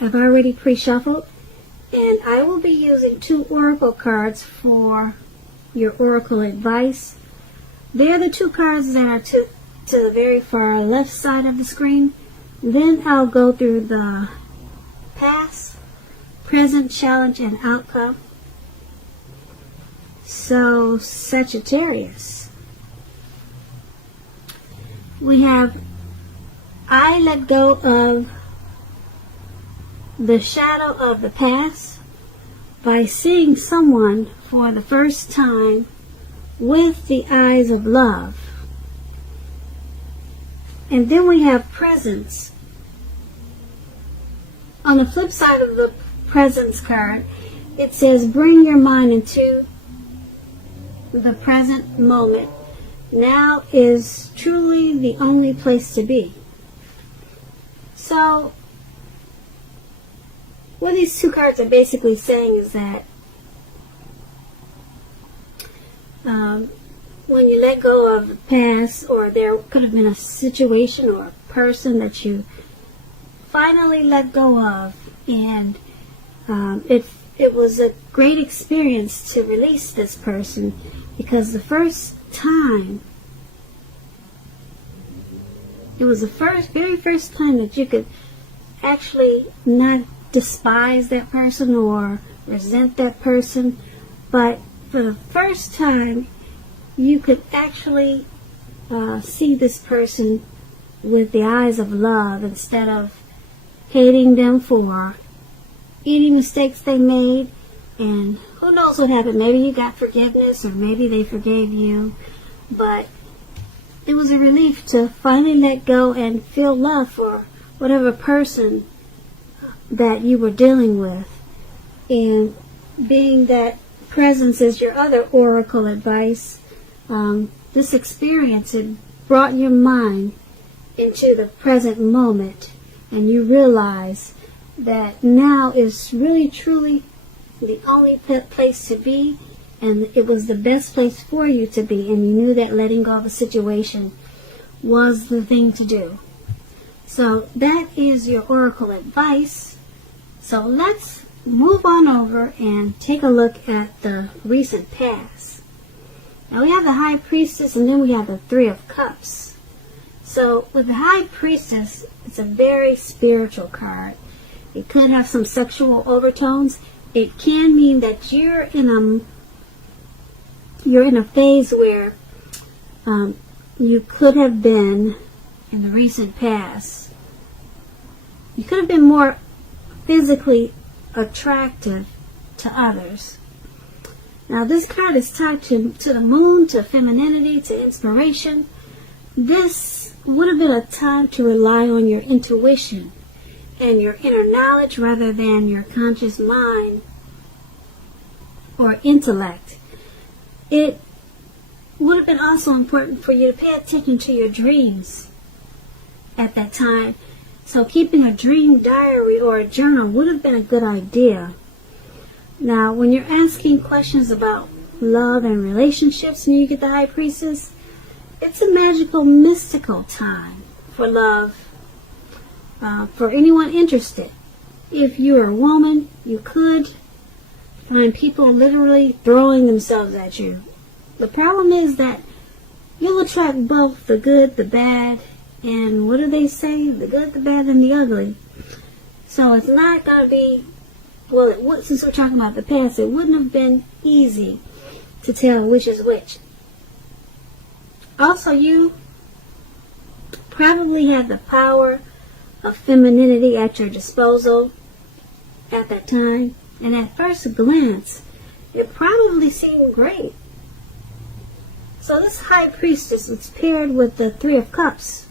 I've already pre-shuffled, and I will be using 2 oracle cards for your oracle advice. They're the 2 cards that are to the very far left side of the screen. Then I'll go through the past, present, challenge, and outcome. So, Sagittarius, we have, I let go of the shadow of the past by seeing someone for the first time with the eyes of love. And then we have presence. On the flip side of the presence card, it says bring your mind into the present moment. Now is truly the only place to be. So, what these 2 cards are basically saying is that when you let go of the past, or there could have been a situation or a person that you finally let go of, and it was a great experience to release this person, because the first time, it was the very first time that you could actually not despise that person or resent that person, but for the first time you could actually see this person with the eyes of love, instead of hating them for any mistakes they made. And who knows what happened, maybe you got forgiveness, or maybe they forgave you, but it was a relief to finally let go and feel love for whatever person that you were dealing with. And being that presence is your other oracle advice, this experience, it brought your mind into the present moment, and you realize that now is really truly the only place to be, and it was the best place for you to be, and you knew that letting go of a situation was the thing to do. So that is your oracle advice. So let's move on over and take a look at the recent past. Now we have the High Priestess, and then we have the 3 of Cups. So with the High Priestess, it's a very spiritual card. It could have some sexual overtones. It can mean that you're in a phase where you could have been, in the recent past, you could have been more physically attractive to others. Now this card is tied to the moon, to femininity, to inspiration. This would have been a time to rely on your intuition and your inner knowledge rather than your conscious mind or intellect. It would have been also important for you to pay attention to your dreams at that time. So keeping a dream diary or a journal would have been a good idea. Now, when you're asking questions about love and relationships and you get the High Priestess, it's a magical, mystical time for love, for anyone interested. If you're a woman, you could find people literally throwing themselves at you. The problem is that you'll attract both the good, the bad, and what do they say? The good, the bad, and the ugly. So it's not going to be, well, since we're talking about the past, it wouldn't have been easy to tell which is which. Also, you probably had the power of femininity at your disposal at that time, and at first glance, it probably seemed great. So this High Priestess is paired with the 3 of Cups.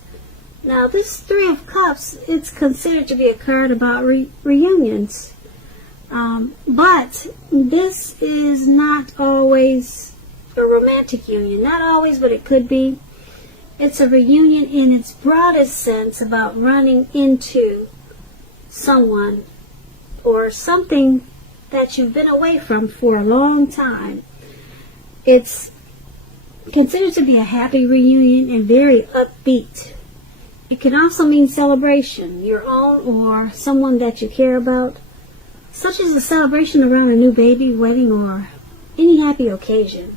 Now this 3 of Cups, it's considered to be a card about reunions. But this is not always a romantic union. Not always, but it could be. It's a reunion in its broadest sense about running into someone or something that you've been away from for a long time. It's considered to be a happy reunion and very upbeat. It can also mean celebration, your own or someone that you care about, such as a celebration around a new baby, wedding, or any happy occasion.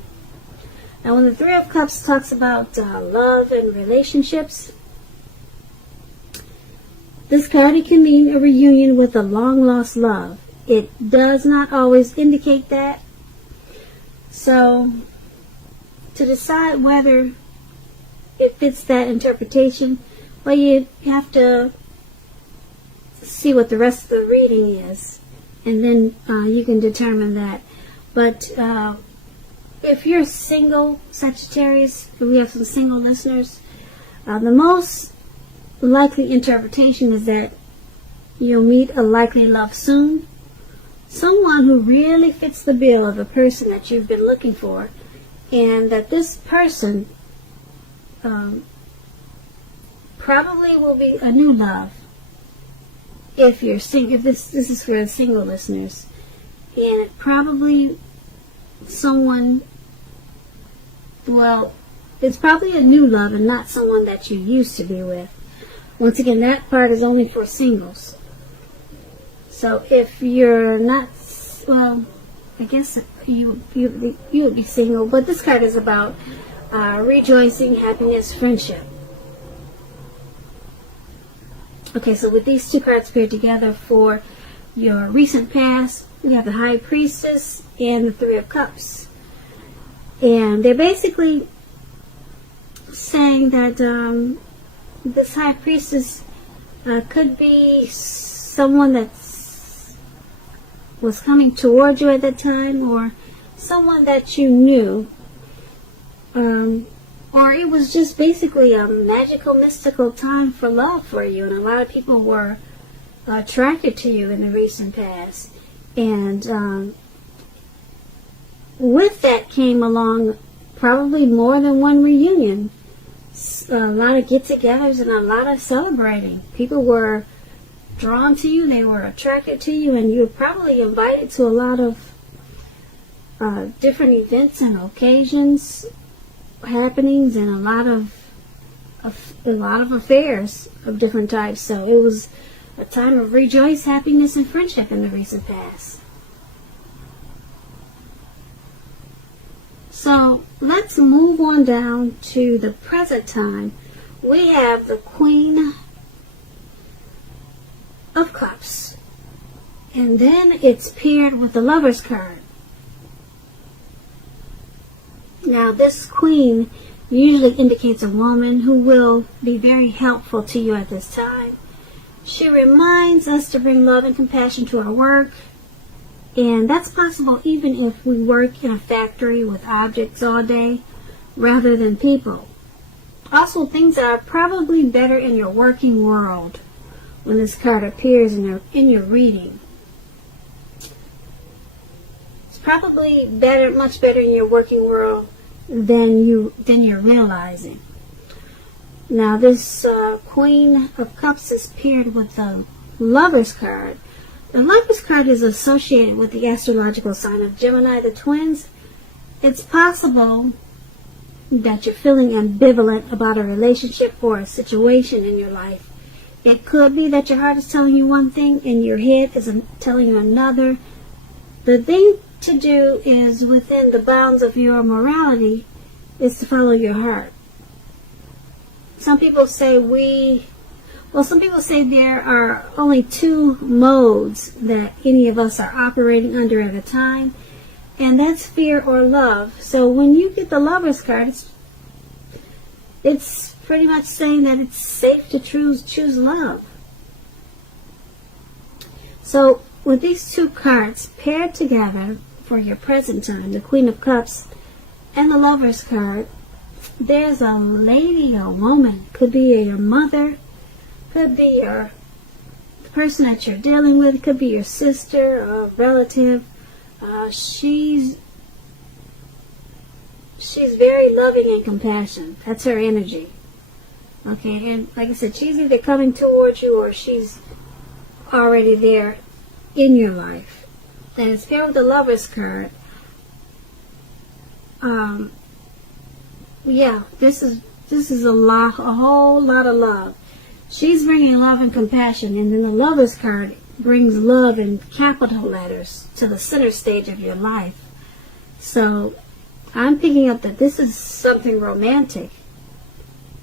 Now, when the Three of Cups talks about love and relationships, this card, it can mean a reunion with a long-lost love. It does not always indicate that. So, to decide whether it fits that interpretation, well, you have to see what the rest of the reading is, and then you can determine that. But if you're single, Sagittarius, if we have some single listeners, the most likely interpretation is that you'll meet a likely love soon, someone who really fits the bill of the person that you've been looking for, and that this person probably will be a new love. If you're single, if this is for the single listeners, and probably someone, well, it's probably a new love and not someone that you used to be with. Once again, that part is only for singles. So if you're not, well, I guess you would be single, but this card is about rejoicing, happiness, friendship. Okay, so with these two cards paired together for your recent past, we have the High Priestess and the Three of Cups. And they're basically saying that this High Priestess could be someone that was coming toward you at that time, or someone that you knew, or it was just basically a magical, mystical time for love for you, and a lot of people were attracted to you in the recent past. And with that came along probably more than one reunion, a lot of get-togethers and a lot of celebrating. People were drawn to you, they were attracted to you, and you were probably invited to a lot of different events and occasions, happenings, and a lot of affairs of different types. So it was a time of rejoice, happiness, and friendship in the recent past. So let's move on down to the present time. We have the Queen of Cups, and then it's paired with the Lover's card. Now, this Queen usually indicates a woman who will be very helpful to you at this time. She reminds us to bring love and compassion to our work, and that's possible even if we work in a factory with objects all day rather than people. Also, things are probably better in your working world when this card appears in your reading. It's probably better, much better in your working world than you're realizing. Now, this Queen of Cups is paired with the Lover's card. The Lover's card is associated with the astrological sign of Gemini, the twins. It's possible that you're feeling ambivalent about a relationship or a situation in your life. It could be that your heart is telling you one thing and your head is telling you another. The thing to do is, within the bounds of your morality, is to follow your heart. Some people say there are only two modes that any of us are operating under at a time, and that's fear or love. So when you get the Lover's card, it's pretty much saying that it's safe to choose love. So with these two cards paired together for your present time, the Queen of Cups and the Lover's card, there's a lady, a woman, could be your mother, could be the person that you're dealing with, could be your sister, a relative. She's very loving and compassionate. That's her energy. Okay, and like I said, she's either coming towards you or she's already there in your life. And it's paired with the Lover's card. Yeah, this is a whole lot of love. she's bringing love and compassion, and then the Lover's card brings love in capital letters to the center stage of your life. So I'm picking up that this is something romantic,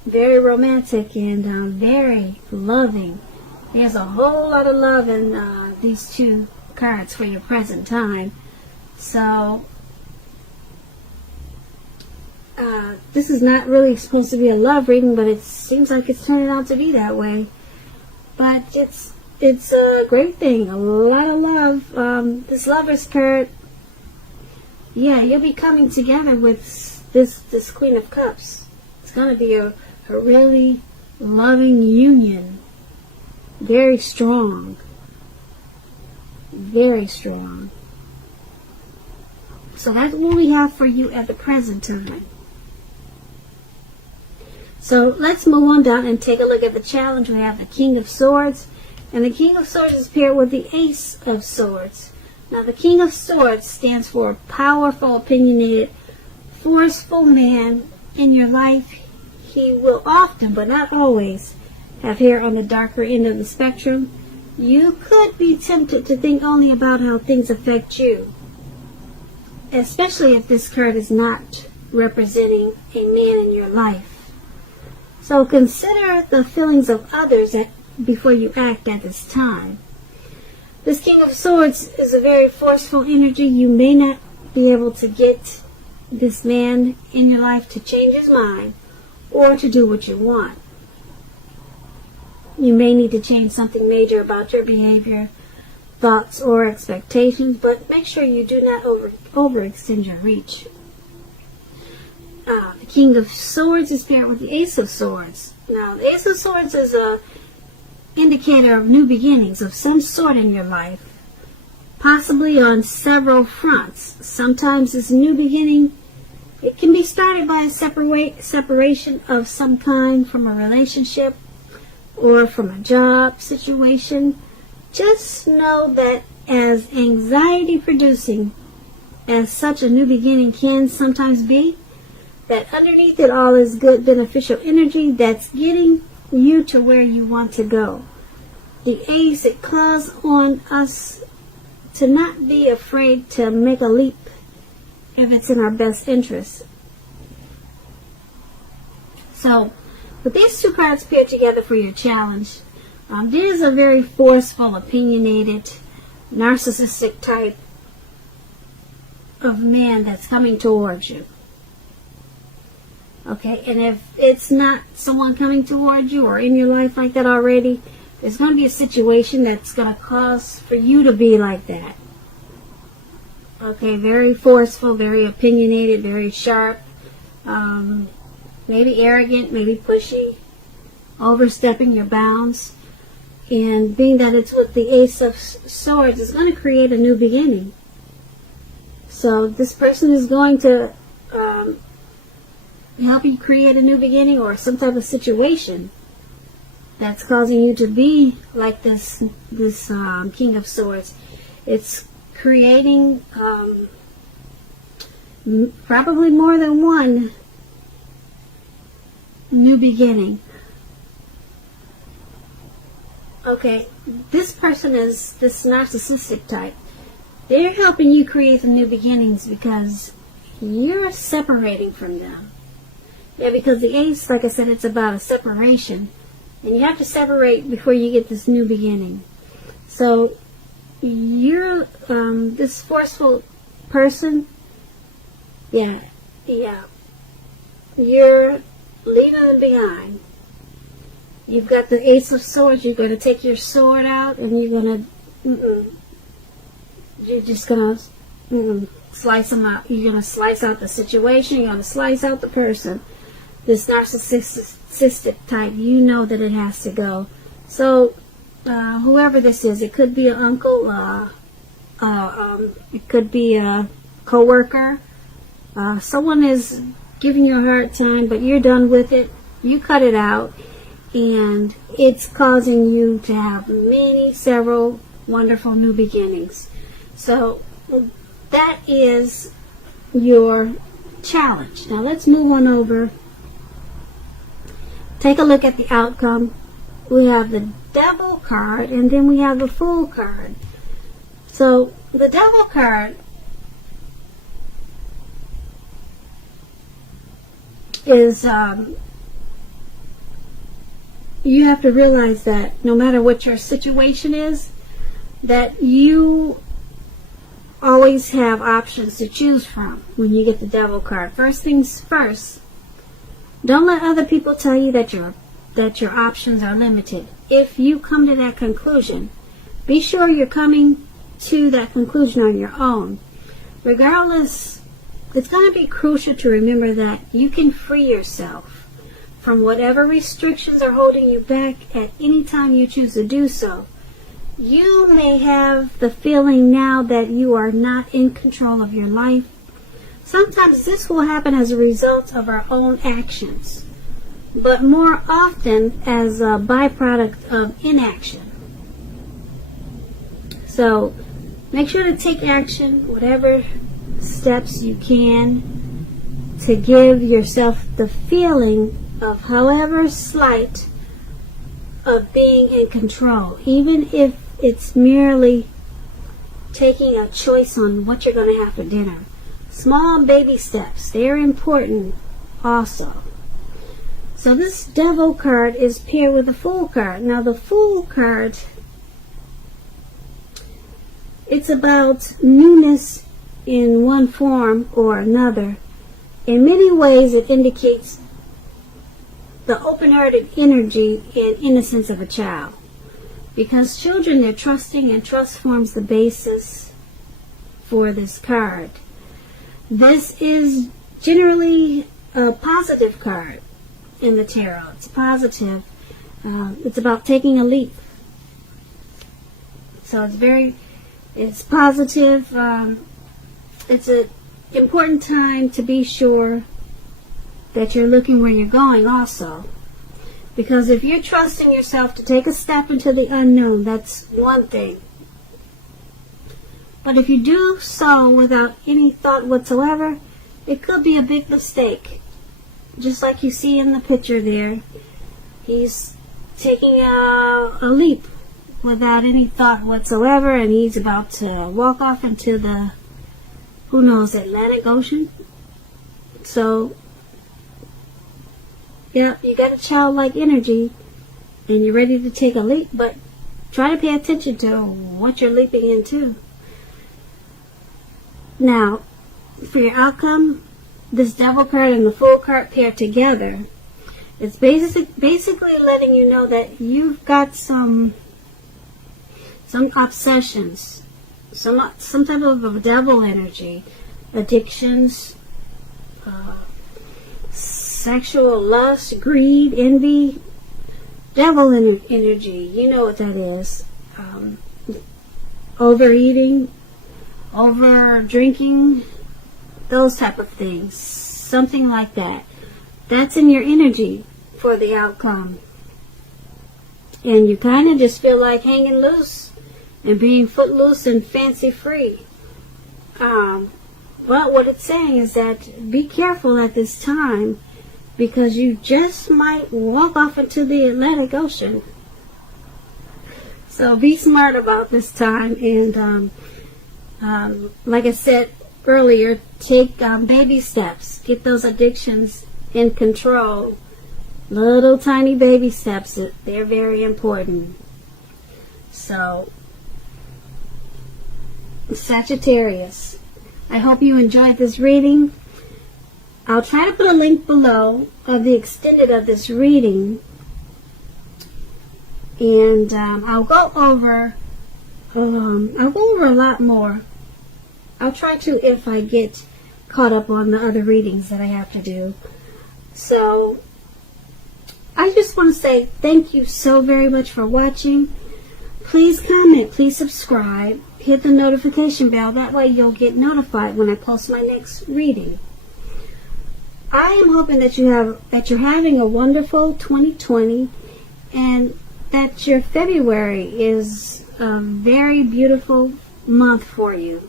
very romantic, and very loving. There's a whole lot of love in these two cards for your present time. So this is not really supposed to be a love reading, but it seems like it's turning out to be that way. But it's a great thing, a lot of love. This Lover's card, yeah, you'll be coming together with this Queen of Cups. It's going to be a really loving union. Very strong. Very strong. So that's what we have for you at the present time. So let's move on down and take a look at the challenge. We have the King of Swords. And the King of Swords is paired with the Ace of Swords. Now the King of Swords stands for a powerful, opinionated, forceful man in your life. He will often, but not always, have hair on the darker end of the spectrum. You could be tempted to think only about how things affect you, especially if this card is not representing a man in your life. So consider the feelings of others before you act at this time. This King of Swords is a very forceful energy. You may not be able to get this man in your life to change his mind or to do what you want. You may need to change something major about your behavior, thoughts, or expectations, but make sure you do not overextend your reach. The King of Swords is paired with the Ace of Swords. Now, the Ace of Swords is a indicator of new beginnings of some sort in your life, possibly on several fronts. Sometimes this new beginning, it can be started by a separation of some kind from a relationship or from a job situation. Just know that as anxiety producing as such a new beginning can sometimes be, that underneath it all is good beneficial energy that's getting you to where you want to go. The Ace, it calls on us to not be afraid to make a leap if it's in our best interest. So, with these two cards paired together for your challenge, there's a very forceful, opinionated, narcissistic type of man that's coming towards you. Okay, and if it's not someone coming towards you or in your life like that already, there's going to be a situation that's going to cause for you to be like that. Okay, very forceful, very opinionated, very sharp, maybe arrogant, maybe pushy, overstepping your bounds. And being that it's with the Ace of Swords, it's going to create a new beginning. So this person is going to help you create a new beginning or some type of situation that's causing you to be like this King of Swords. It's creating probably more than one new beginning. Okay, this person is this narcissistic type. They're helping you create the new beginnings because you're separating from them. Yeah, because the Ace, like I said, it's about a separation. And you have to separate before you get this new beginning. So, you're, this forceful person, yeah, you're leaving them behind. You've got the Ace of Swords, you're going to take your sword out, and you're going to, you're just going to, slice them out. You're going to slice out the situation, you're going to slice out the person. This narcissistic type, you know that it has to go. So, whoever this is, it could be an uncle, it could be a co-worker. Someone is giving you a hard time, but you're done with it. You cut it out, and it's causing you to have several wonderful new beginnings. So, that is your challenge. Now, let's move on over. Take a look at the outcome. we have the Devil card, and then we have the Fool card. So the Devil card is you have to realize that no matter what your situation is, that you always have options to choose from when you get the Devil card. First things first, don't let other people tell you that your options are limited. If you come to that conclusion, be sure you're coming to that conclusion on your own. Regardless, it's going to be crucial to remember that you can free yourself from whatever restrictions are holding you back at any time you choose to do so. You may have the feeling now that you are not in control of your life. Sometimes this will happen as a result of our own actions, but more often as a byproduct of inaction. So make sure to take action, whatever steps you can, to give yourself the feeling of, however slight, of being in control, even if it's merely taking a choice on what you're going to have for dinner. Small baby steps, they're important also. So this Devil card is paired with the Fool card. Now the Fool card, it's about newness in one form or another. In many ways it indicates the open-hearted energy and innocence of a child. Because children, they're trusting, and trust forms the basis for this card. This is generally a positive card in the tarot. It's positive. It's about taking a leap. So it's positive. It's an important time to be sure that you're looking where you're going also. Because if you're trusting yourself to take a step into the unknown, that's one thing. But if you do so without any thought whatsoever, it could be a big mistake. Just like you see in the picture there, he's taking a leap without any thought whatsoever, and he's about to walk off into the, who knows, Atlantic Ocean. So, yeah, you got a childlike energy, and you're ready to take a leap, but try to pay attention to what you're leaping into. Now, for your outcome, this Devil card and the Fool card paired together, it's basically letting you know that you've got some obsessions, some type of a devil energy, addictions, sexual lust, greed, envy, devil energy. You know what that is. Overeating, over drinking, those type of things, something like that. That's in your energy for the outcome, and you kind of just feel like hanging loose and being footloose and fancy free. But what it's saying is that be careful at this time, because you just might walk off into the Atlantic Ocean. So be smart about this time, and like I said earlier, take baby steps. Get those addictions in control. Little tiny baby steps. They're very important. So, Sagittarius, I hope you enjoyed this reading. I'll try to put a link below of the extended of this reading, and I'll go over a lot more. I'll try to, if I get caught up on the other readings that I have to do. So, I just want to say thank you so very much for watching. Please comment, please subscribe, hit the notification bell. That way you'll get notified when I post my next reading. I am hoping that you're having a wonderful 2020, and that your February is a very beautiful month for you.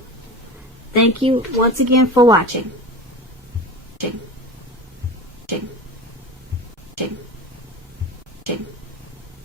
Thank you once again for watching.